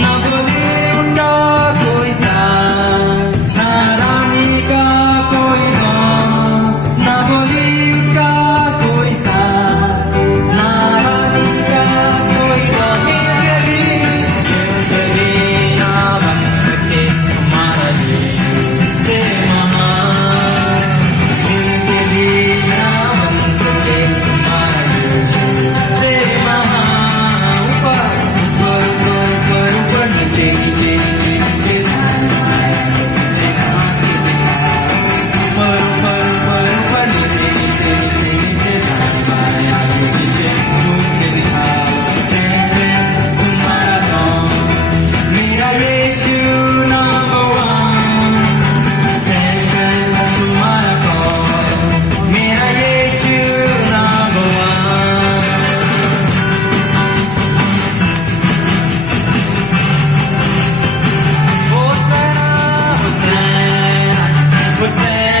ना बोले उनका कोई साथ, ना रानी का कोई गाँव, ना बोली उनका कोई साथ, ना रानी का कोई गाँव। कभी ना बन सके हमारा यीशु से महान, कभी ना बन सके हमारा यीशु से महान। ऊपर ऊपर ऊपर ऊपर नीचे नीचे नीचे नीचे ऊपर ऊपर ऊपर ऊपर नीचे नीचे नीचे नीचे बाएं आगे पीछे घूम के दिखाओ चैन चैन तुम्हारा नाम, मेरा यीशु नंबर वन। चैन चैन तुम्हारा कौन, मेरा यीशु number one. Hosanna, Hosanna, Hosanna.